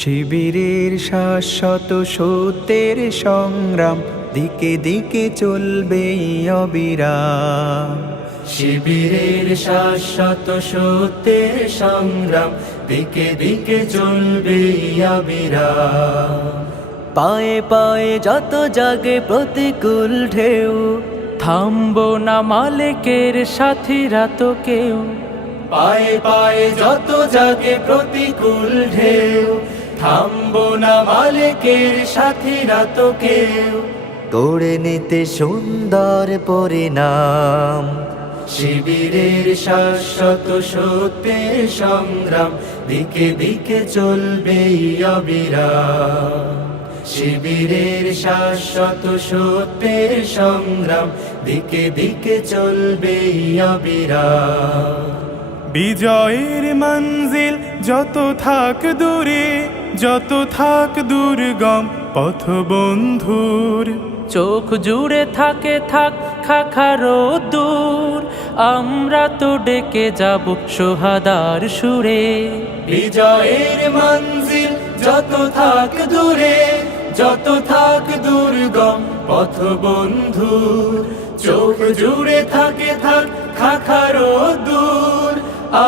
শিবিরের শাশ্বত সত্যের সংগ্রাম দিকে দিকে চলবে অবিরাম। শিবিরের শাশ্বত সত্যের সংগ্রাম দিকে দিকে চলবে অবিরাম। পায়ে পায়ে যত জাগে প্রতিকূল ঢেউ, থামবো না মালিকের সাথীরা তো কেউ। পায়ে পায়ে যত জাগে প্রতিকূল ঢেউ, থামবো না মালিকের সাথীরা তো কেউ। গড়ে নিতে সুন্দর পরিণাম। শিবিরের শাশ্বত সত্যের সংগ্রাম দিকে দিকে চলবে অবিরাম। শিবিরের শাশ্বত সত্যের সংগ্রাম দিকে দিকে চলবে অবিরাম। বিজয়ের মঞ্জিল যত থাক দূরে, যত থাক দুর্গম পথ বন্ধুর, চোখ জুড়ে থাকে থাক খাখারো দূর, আমরা তো ডেকে যাব সোহাদার সুরে। বিজয়ের মঞ্জিল যত থাক দূরে, যত থাক দুর্গম পথ বন্ধুর, চোখ জুড়ে থাকে থাক খাখারো দূর,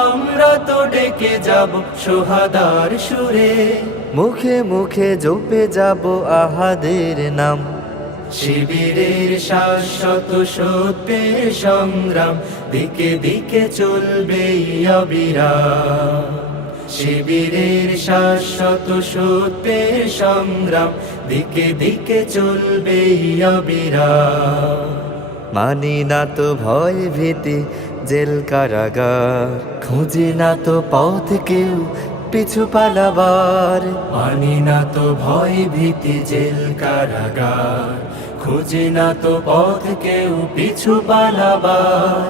আমরা তো ডেকে যাব সোহাদার সুরে। মুখে মুখে জপে যাব আহাদের নাম। শিবিরের শাশ্বত সত্যের সংগ্রাম দিকে দিকে চলবে অবিরাম। শিবিরের শাশ্বত সত্যের সংগ্রাম দিকে দিকে চলবে অবিরাম। মানি না তো ভয় ভীতি জেল কারাগার, খুঁজি না তো পথ কেউ পিছু পালাবার। মানি না তো ভয় ভীতি জেল কারাগার, খুঁজি না তো পথ কেউ পিছু পালাবার।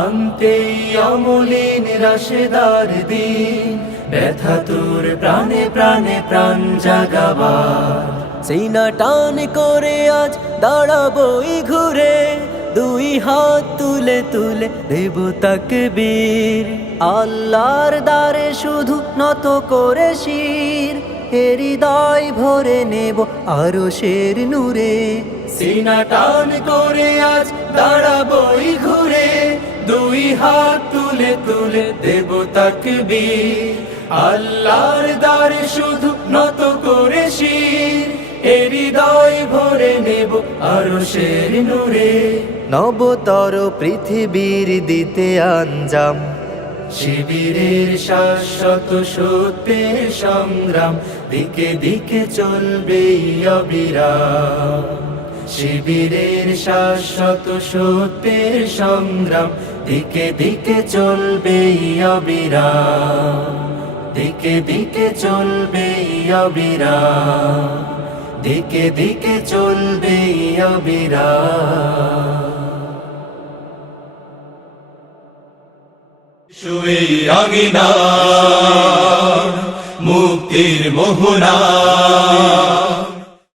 আনতেই অমলিন রাশেদার দিন, ব্যথা তোর প্রাণে প্রাণে প্রাণ জাগাবার। সিনা টান করে আজ দাঁড়াবই ঘুরে, দুই হাত তুলে তুলে দেব তাকবীর। আল্লাহর দ্বারে শুধু নত করে শির, হৃদয় ভরে নেব আরশের নূরে। সিনা টান করে আজ দাঁড়াবই ঘুরে, দুই হাত তুলে তুলে দেব তাকবীর। আল্লাহর দ্বারে শুধু নত করে শির, হৃদয় ভরে নেব আরশের নূরে। নবতর পৃথিবীর দিতে আঞ্জাম। শিবিরের শাশ্বত সত্যের সংগ্রাম দিকে দিকে চলবে অবিরাম। শিবিরের শাশ্বত সত্যের সংগ্রাম দিকে দিকে চলবে অবিরাম। দিকে দিকে চলবে অবিরাম। দিকে দিকে চলবে অবিরাম। শুয়ে আঙিনা মুক্তির মোহনা